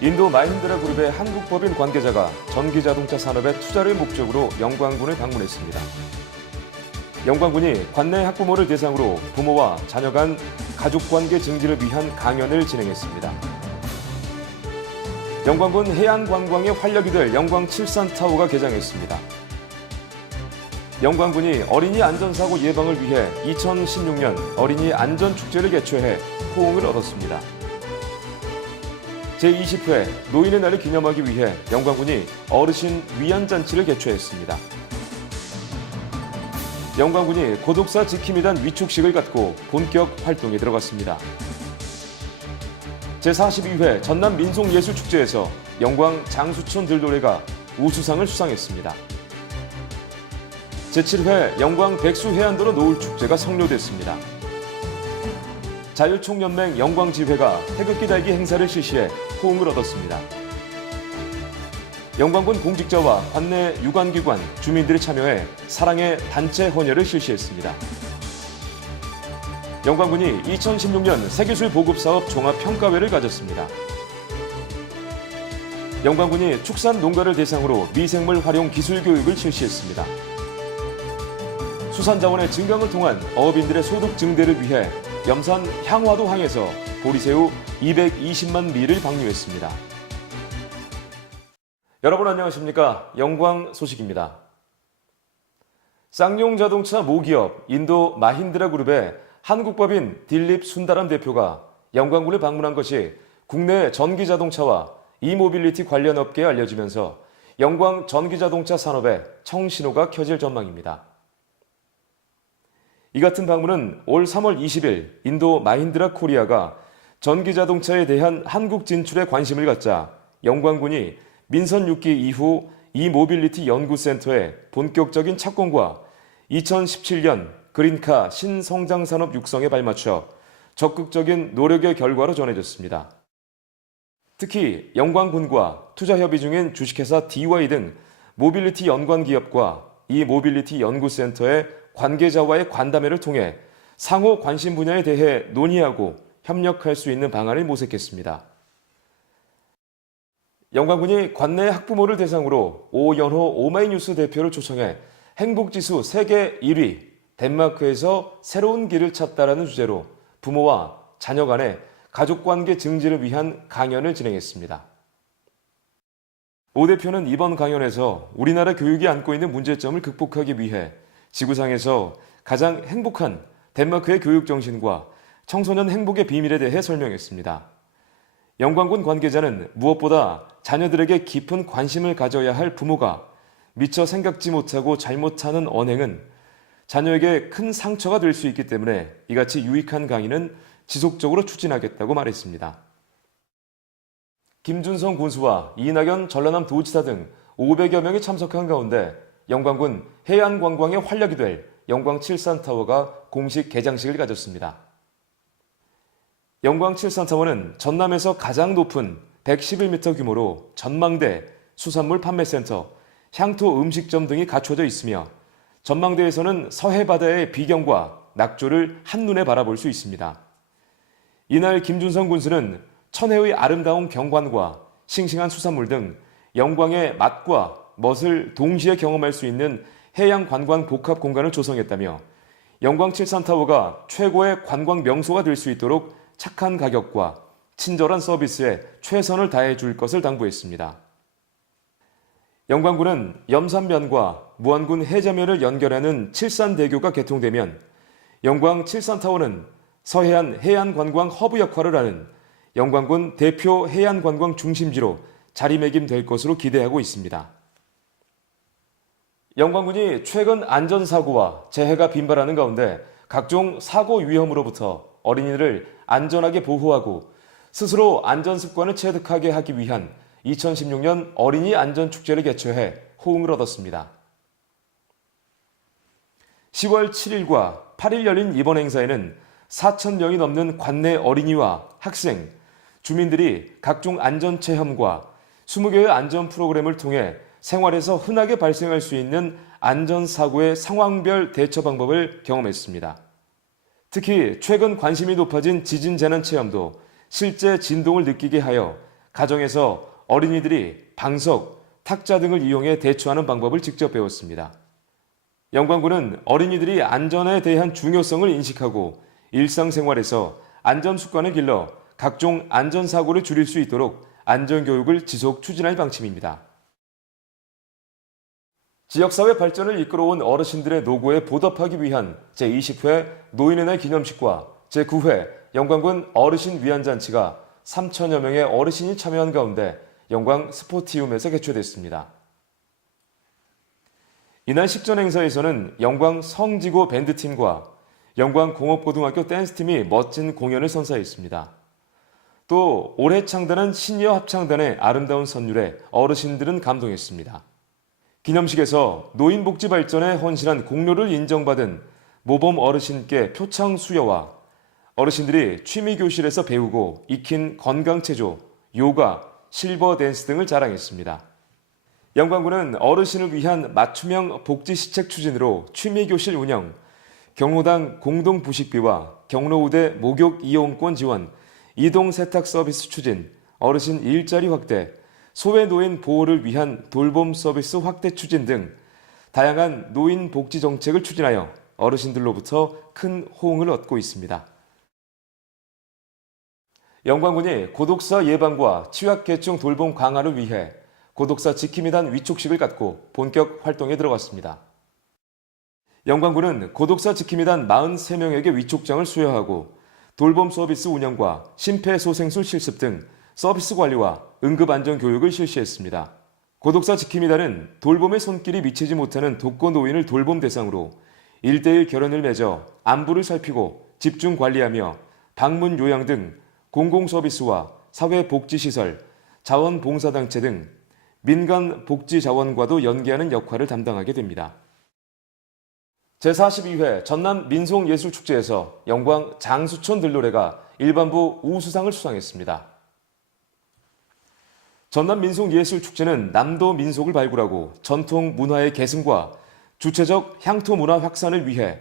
인도 마힌드라 그룹의 한국법인 관계자가 전기자동차 산업의 투자를 목적으로 영광군을 방문했습니다. 영광군이 관내 학부모를 대상으로 부모와 자녀 간 가족관계 증진을 위한 강연을 진행했습니다. 영광군 해안관광의 활력이 될 영광7산타워가 개장했습니다. 영광군이 어린이 안전사고 예방을 위해 2016년 어린이 안전축제를 개최해 호응을 얻었습니다. 제20회 노인의 날을 기념하기 위해 영광군이 어르신 위안잔치를 개최했습니다. 영광군이 고독사 지킴이단 위촉식을 갖고 본격 활동에 들어갔습니다. 제42회 전남 민속예술축제에서 영광 장수촌 들노래가 우수상을 수상했습니다. 제7회 영광 백수해안도로 노을축제가 성료됐습니다. 자유총연맹 영광지회가 태극기 달기 행사를 실시해 호응을 얻었습니다. 영광군 공직자와 관내 유관기관, 주민들이 참여해 사랑의 단체 헌혈을 실시했습니다. 영광군이 2016년 세계술 보급사업 종합평가회를 가졌습니다. 영광군이 축산 농가를 대상으로 미생물 활용 기술 교육을 실시했습니다. 수산자원의 증강을 통한 어업인들의 소득 증대를 위해 염산 향화도항에서 보리새우 220만 미를 방류했습니다. 여러분 안녕하십니까? 영광 소식입니다. 쌍용 자동차 모기업 인도 마힌드라 그룹의 한국법인 딜립 순다람 대표가 영광군을 방문한 것이 국내 전기자동차와 이모빌리티 관련 업계에 알려지면서 영광 전기자동차 산업에 청신호가 켜질 전망입니다. 이 같은 방문은 올 3월 20일 인도 마힌드라 코리아가 전기자동차에 대한 한국 진출에 관심을 갖자 영광군이 민선 6기 이후 이모빌리티 연구센터의 본격적인 착공과 2017년 그린카 신성장산업 육성에 발맞춰 적극적인 노력의 결과로 전해졌습니다. 특히 영광군과 투자협의 중인 주식회사 DY 등 모빌리티 연관 기업과 이모빌리티 연구센터의 관계자와의 관담회를 통해 상호 관심 분야에 대해 논의하고 협력할 수 있는 방안을 모색했습니다. 영광군이 관내 학부모를 대상으로 오연호 오마이뉴스 대표를 초청해 행복지수 세계 1위, 덴마크에서 새로운 길을 찾다라는 주제로 부모와 자녀 간의 가족관계 증진을 위한 강연을 진행했습니다. 오 대표는 이번 강연에서 우리나라 교육이 안고 있는 문제점을 극복하기 위해 지구상에서 가장 행복한 덴마크의 교육 정신과 청소년 행복의 비밀에 대해 설명했습니다. 영광군 관계자는 무엇보다 자녀들에게 깊은 관심을 가져야 할 부모가 미처 생각지 못하고 잘못하는 언행은 자녀에게 큰 상처가 될 수 있기 때문에 이같이 유익한 강의는 지속적으로 추진하겠다고 말했습니다. 김준성 군수와 이낙연 전라남 도지사 등 500여 명이 참석한 가운데 영광군 해안관광의 활력이 될 영광7산타워가 공식 개장식을 가졌습니다. 영광7산타워는 전남에서 가장 높은 111m 규모로 전망대, 수산물 판매센터, 향토 음식점 등이 갖춰져 있으며 전망대에서는 서해 바다의 비경과 낙조를 한눈에 바라볼 수 있습니다. 이날 김준성 군수는 천혜의 아름다운 경관과 싱싱한 수산물 등 영광의 맛과 멋을 동시에 경험할 수 있는 해양 관광 복합 공간을 조성했다며 영광7산타워가 최고의 관광 명소가 될 수 있도록 착한 가격과 친절한 서비스에 최선을 다해 줄 것을 당부했습니다. 영광군은 염산면과 무안군 해저면을 연결하는 칠산대교가 개통되면 영광7산타워는 서해안 해안관광 허브 역할을 하는 영광군 대표 해안관광 중심지로 자리매김될 것으로 기대하고 있습니다. 영광군이 최근 안전사고와 재해가 빈발하는 가운데 각종 사고 위험으로부터 어린이를 안전하게 보호하고 스스로 안전습관을 체득하게 하기 위한 2016년 어린이 안전축제를 개최해 호응을 얻었습니다. 10월 7일과 8일 열린 이번 행사에는 4,000명이 넘는 관내 어린이와 학생, 주민들이 각종 안전체험과 20개의 안전 프로그램을 통해 생활에서 흔하게 발생할 수 있는 안전사고의 상황별 대처 방법을 경험했습니다. 특히 최근 관심이 높아진 지진재난 체험도 실제 진동을 느끼게 하여 가정에서 어린이들이 방석, 탁자 등을 이용해 대처하는 방법을 직접 배웠습니다. 영광군은 어린이들이 안전에 대한 중요성을 인식하고 일상생활에서 안전 습관을 길러 각종 안전사고를 줄일 수 있도록 안전교육을 지속 추진할 방침입니다. 지역사회 발전을 이끌어온 어르신들의 노고에 보답하기 위한 제20회 노인의 날 기념식과 제9회 영광군 어르신 위안잔치가 3천여 명의 어르신이 참여한 가운데 영광 스포티움에서 개최됐습니다. 이날 식전 행사에서는 영광 성지고 밴드팀과 영광 공업고등학교 댄스팀이 멋진 공연을 선사했습니다. 또 올해 창단한 시니어 합창단의 아름다운 선율에 어르신들은 감동했습니다. 기념식에서 노인복지 발전에 헌신한 공로를 인정받은 모범 어르신께 표창 수여와 어르신들이 취미교실에서 배우고 익힌 건강체조, 요가, 실버 댄스 등을 자랑했습니다. 영광군은 어르신을 위한 맞춤형 복지시책 추진으로 취미교실 운영, 경로당 공동부식비와 경로우대 목욕 이용권 지원, 이동세탁 서비스 추진, 어르신 일자리 확대, 소외노인 보호를 위한 돌봄 서비스 확대 추진 등 다양한 노인 복지 정책을 추진하여 어르신들로부터 큰 호응을 얻고 있습니다. 영광군이 고독사 예방과 취약계층 돌봄 강화를 위해 고독사 지킴이단 위촉식을 갖고 본격 활동에 들어갔습니다. 영광군은 고독사 지킴이단 43명에게 위촉장을 수여하고 돌봄 서비스 운영과 심폐소생술 실습 등 서비스 관리와 응급안전교육을 실시했습니다. 고독사 지킴이단은 돌봄의 손길이 미치지 못하는 독거 노인을 돌봄 대상으로 1:1 결연을 맺어 안부를 살피고 집중 관리하며 방문 요양 등 공공서비스와 사회복지시설, 자원봉사단체 등 민간 복지자원과도 연계하는 역할을 담당하게 됩니다. 제42회 전남 민속예술축제에서 영광 장수천 들노래가 일반부 우수상을 수상했습니다. 전남 민속예술축제는 남도 민속을 발굴하고 전통 문화의 계승과 주체적 향토 문화 확산을 위해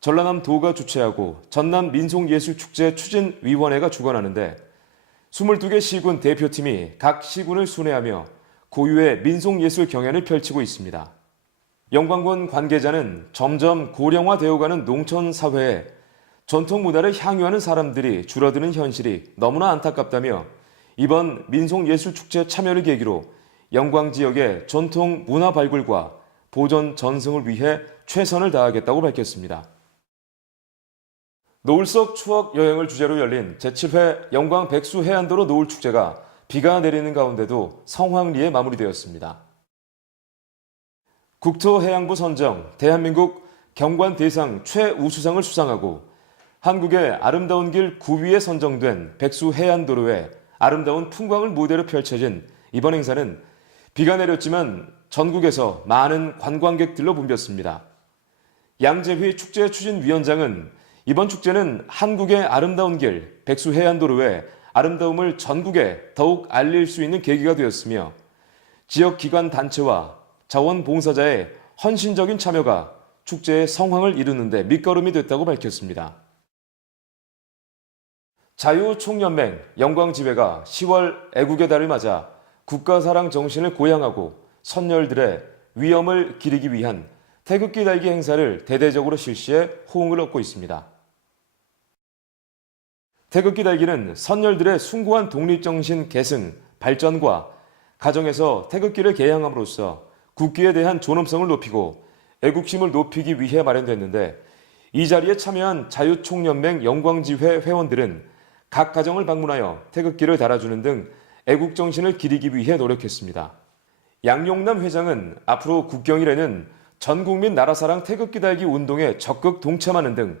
전라남 도가 주최하고 전남 민속예술축제 추진위원회가 주관하는데 22개 시군 대표팀이 각 시군을 순회하며 고유의 민속예술 경연을 펼치고 있습니다. 영광군 관계자는 점점 고령화되어가는 농촌 사회에 전통 문화를 향유하는 사람들이 줄어드는 현실이 너무나 안타깝다며 이번 민속예술축제 참여를 계기로 영광 지역의 전통 문화 발굴과 보존 전승을 위해 최선을 다하겠다고 밝혔습니다. 노을 속 추억 여행을 주제로 열린 제7회 영광 백수 해안도로 노을축제가 비가 내리는 가운데도 성황리에 마무리되었습니다. 국토해양부 선정 대한민국 경관대상 최우수상을 수상하고 한국의 아름다운 길 9위에 선정된 백수 해안도로에 아름다운 풍광을 무대로 펼쳐진 이번 행사는 비가 내렸지만 전국에서 많은 관광객들로 붐볐습니다. 양재휘 축제추진위원장은 이번 축제는 한국의 아름다운 길 백수 해안도로의 아름다움을 전국에 더욱 알릴 수 있는 계기가 되었으며 지역기관 단체와 자원봉사자의 헌신적인 참여가 축제의 성황을 이루는 데 밑거름이 됐다고 밝혔습니다. 자유총연맹 영광지회가 10월 애국의 달을 맞아 국가사랑 정신을 고양하고 선열들의 위엄을 기리기 위한 태극기 달기 행사를 대대적으로 실시해 호응을 얻고 있습니다. 태극기 달기는 선열들의 숭고한 독립정신 계승, 발전과 가정에서 태극기를 개양함으로써 국기에 대한 존엄성을 높이고 애국심을 높이기 위해 마련됐는데 이 자리에 참여한 자유총연맹 영광지회 회원들은 각 가정을 방문하여 태극기를 달아주는 등 애국정신을 기리기 위해 노력했습니다. 양용남 회장은 앞으로 국경일에는 전국민 나라사랑 태극기 달기 운동에 적극 동참하는 등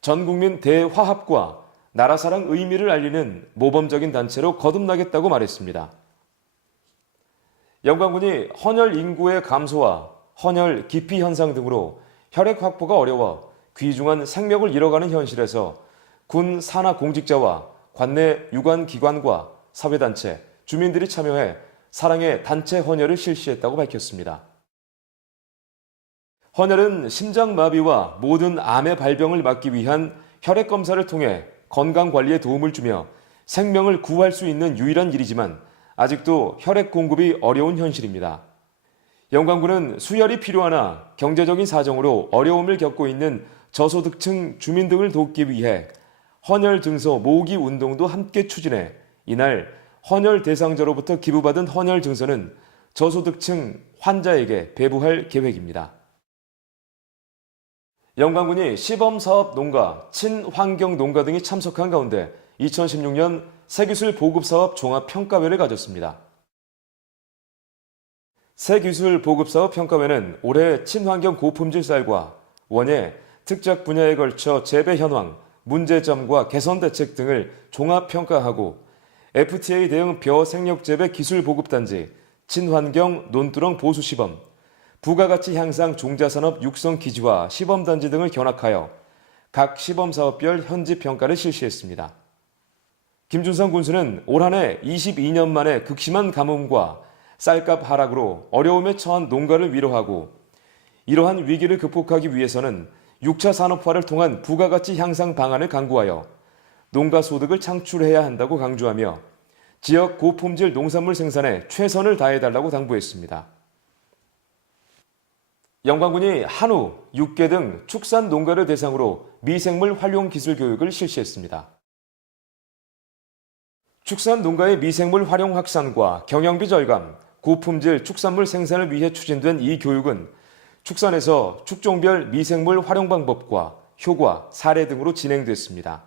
전국민 대화합과 나라사랑 의미를 알리는 모범적인 단체로 거듭나겠다고 말했습니다. 영광군이 헌혈 인구의 감소와 헌혈 기피 현상 등으로 혈액 확보가 어려워 귀중한 생명을 잃어가는 현실에서 군 산하 공직자와 관내 유관기관과 사회단체, 주민들이 참여해 사랑의 단체 헌혈을 실시했다고 밝혔습니다. 헌혈은 심장마비와 모든 암의 발병을 막기 위한 혈액검사를 통해 건강관리에 도움을 주며 생명을 구할 수 있는 유일한 일이지만 아직도 혈액 공급이 어려운 현실입니다. 영광군은 수혈이 필요하나 경제적인 사정으로 어려움을 겪고 있는 저소득층 주민 등을 돕기 위해 헌혈 증서 모으기 운동도 함께 추진해 이날 헌혈 대상자로부터 기부받은 헌혈 증서는 저소득층 환자에게 배부할 계획입니다. 영광군이 시범사업 농가, 친환경 농가 등이 참석한 가운데 2016년 새기술 보급사업 종합평가회를 가졌습니다. 새기술 보급사업 평가회는 올해 친환경 고품질 쌀과 원예, 특작 분야에 걸쳐 재배 현황, 문제점과 개선 대책 등을 종합평가하고 FTA 대응 벼 생력재배 기술 보급단지, 친환경 논두렁 보수시범, 부가가치 향상 종자산업 육성 기지와 시범단지 등을 견학하여 각 시범사업별 현지 평가를 실시했습니다. 김준성 군수는 올 한 해 22년 만에 극심한 가뭄과 쌀값 하락으로 어려움에 처한 농가를 위로하고 이러한 위기를 극복하기 위해서는 6차 산업화를 통한 부가가치 향상 방안을 강구하여 농가 소득을 창출해야 한다고 강조하며 지역 고품질 농산물 생산에 최선을 다해달라고 당부했습니다. 영광군이 한우, 육개 등 축산 농가를 대상으로 미생물 활용 기술 교육을 실시했습니다. 축산 농가의 미생물 활용 확산과 경영비 절감, 고품질 축산물 생산을 위해 추진된 이 교육은 축산에서 축종별 미생물 활용 방법과 효과, 사례 등으로 진행됐습니다.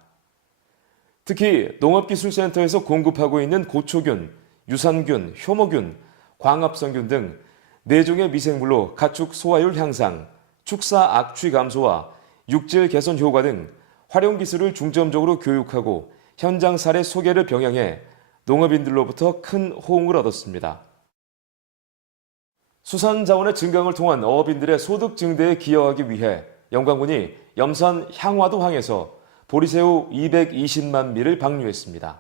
특히 농업기술센터에서 공급하고 있는 고초균, 유산균, 효모균, 광합성균 등 4종의 미생물로 가축 소화율 향상, 축사 악취 감소와 육질 개선 효과 등 활용 기술을 중점적으로 교육하고 현장 사례 소개를 병행해 농업인들로부터 큰 호응을 얻었습니다. 수산 자원의 증강을 통한 어업인들의 소득 증대에 기여하기 위해 영광군이 염산 향화도항에서 보리새우 220만 미를 방류했습니다.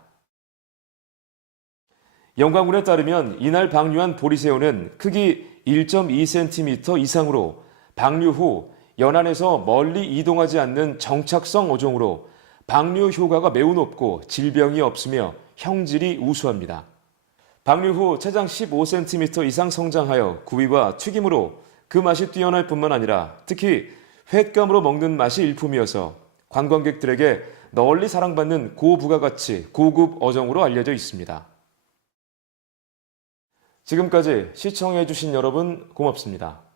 영광군에 따르면 이날 방류한 보리새우는 크기 1.2cm 이상으로 방류 후 연안에서 멀리 이동하지 않는 정착성 어종으로 방류 효과가 매우 높고 질병이 없으며 형질이 우수합니다. 방류 후 체장 15cm 이상 성장하여 구이와 튀김으로 그 맛이 뛰어날 뿐만 아니라 특히 횟감으로 먹는 맛이 일품이어서 관광객들에게 널리 사랑받는 고부가가치 고급 어종으로 알려져 있습니다. 지금까지 시청해주신 여러분 고맙습니다.